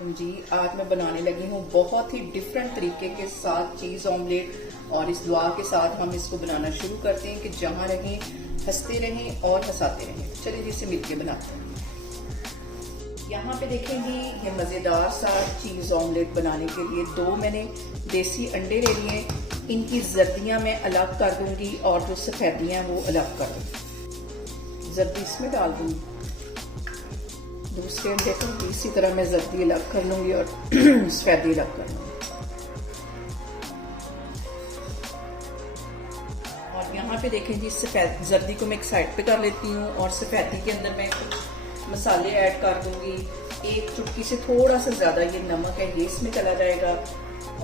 वालेकुम जी। आज मैं बनाने लगी हूँ बहुत ही डिफरेंट तरीके के साथ चीज़ ऑमलेट, और इस दुआ के साथ हम इसको बनाना शुरू करते हैं कि जहाँ रहें हंसते रहें और हंसाते रहें। चलिए जी इसे मिलके बनाते हैं। यहाँ पे देखेंगे ये मज़ेदार सा चीज़ ऑमलेट बनाने के लिए 2 मैंने देसी अंडे ले लिए। इनकी जर्दियाँ मैं अलग कर दूंगी और जो सफ़ेदियाँ वो अलग कर दूँगी। जर्दी इसमें डाल दूँगी, दूसरे अंडे को इसी तरह मैं जर्दी अलग कर लूँगी और सफ़ेदी अलग कर लूँगी। और यहाँ पे देखें जी सफ़ेद जर्दी को मैं एक साइड पे कर लेती हूँ और सफ़ेदी के अंदर मैं कुछ मसाले ऐड कर दूंगी। एक चुटकी से थोड़ा सा ज़्यादा ये नमक है, ये इसमें चला जाएगा,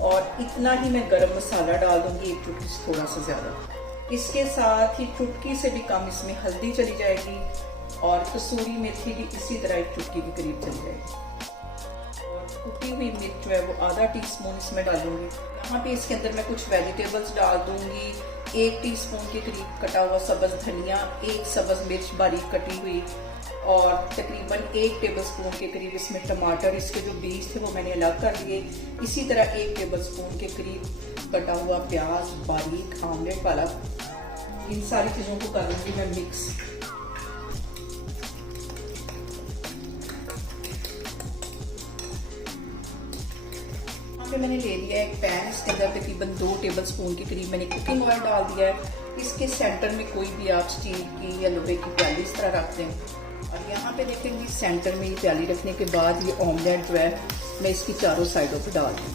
और इतना ही मैं गरम मसाला डाल दूंगी, एक चुटकी से थोड़ा सा ज़्यादा। इसके साथ ही चुटकी से भी कम इसमें हल्दी चली जाएगी, और कसूरी मेथी भी इसी तरह एक चुटकी के करीब चली जाएगी। और कुटी हुई मिर्च जो है वो आधा टीस्पून इसमें डालूंगी। यहाँ पे इसके अंदर मैं कुछ वेजिटेबल्स डाल दूंगी। 1 टीस्पून के करीब कटा हुआ सब्ज धनिया, 1 सब्ज मिर्च बारीक कटी हुई, और तकरीबन 1 टेबलस्पून के करीब इसमें टमाटर, इसके जो बीज थे वो मैंने अलग कर लिए। इसी तरह 1 टेबलस्पून के करीब कटा हुआ प्याज बारीक ऑमलेट वाला। इन सारी चीज़ों को कर लूँगी मैं मिक्स। यहाँ पे मैंने ले लिया एक पैन, इसके अंदर तकरीबन 2 टेबलस्पून के करीब मैंने कुकिंग ऑयल डाल दिया है। इसके सेंटर में कोई भी आप स्टील की या लोहे की प्याली इस तरह रख दें। और यहाँ पे देखेंगे सेंटर में ये प्याली रखने के बाद ये ऑमलेट जो है मैं इसकी चारों साइडों पे डाल दूँगी।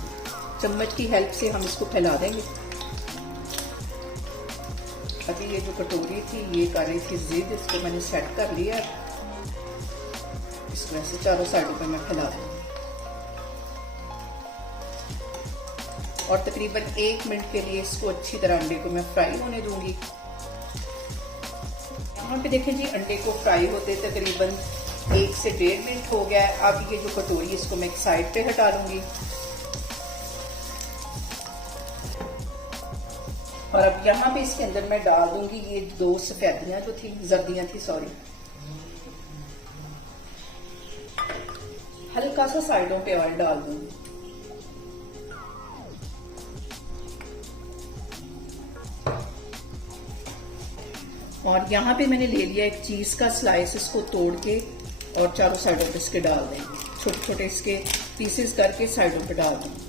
चम्मच की हेल्प से हम इसको फैला देंगे। अभी ये जो कटोरी थी ये कर रही थी जिद, इसको मैंने सेट कर लिया। इस तरह से चारों साइडों पे मैं फैला दूँगी और तकरीबन 1 मिनट के लिए इसको अच्छी तरह अंडे को मैं फ्राई होने दूंगी। यहाँ पे देखें जी अंडे को फ्राई होते तकरीबन 1 से 1.5 मिनट हो गया है। अब ये जो कटोरी इसको मैं एक साइड पे हटा लूंगी। और अब यहाँ पे इसके अंदर मैं डाल दूंगी ये 2 सफेदियां जो थी, जर्दियां थी सॉरी, हल्का सा साइडों पे ऑयल डाल दूंगी। और यहाँ पे मैंने ले लिया एक चीज का स्लाइस, इसको तोड़ के और चारों साइडों पे इसके डाल देंगे। छोटे छोटे इसके पीसेस करके साइडों पे डाल देंगे।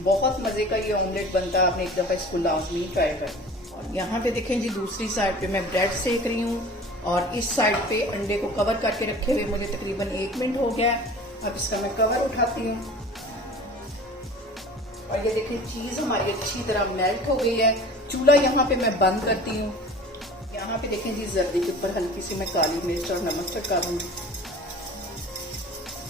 बहुत मजे का ये ऑमलेट बनता है, आपने एक दफा इसको लाजमी ट्राई करना। और यहाँ पे देखें जी दूसरी साइड पे मैं ब्रेड सेक रही हूँ, और इस साइड पे अंडे को कवर करके रखे हुए मुझे तकरीबन 1 मिनट हो गया। अब इसका मैं कवर उठाती हूँ और ये देखिए चीज हमारी अच्छी तरह मेल्ट हो गई है। चूल्हा यहाँ पे मैं बंद करती हूँ। यहाँ पे देखें जी जर्दी के ऊपर हल्की सी मैं काली मिर्च और नमक छिड़का दूंगी।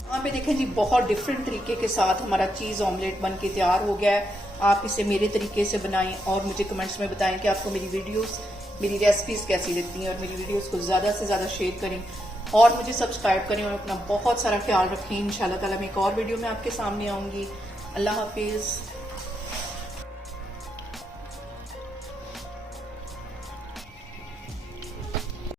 यहाँ पे देखें जी बहुत डिफरेंट तरीके के साथ हमारा चीज ऑमलेट बन के तैयार हो गया है। आप इसे मेरे तरीके से बनाएं और मुझे कमेंट्स में बताएं कि आपको मेरी वीडियोस, मेरी रेसिपीज कैसी लगती हैं, और मेरी वीडियोस को ज्यादा से ज्यादा शेयर करें और मुझे सब्सक्राइब करें, और अपना बहुत सारा ख्याल रखें। इंशाल्लाह ताला मैं एक और वीडियो में आपके सामने आऊंगी। अल्लाह हाफिज।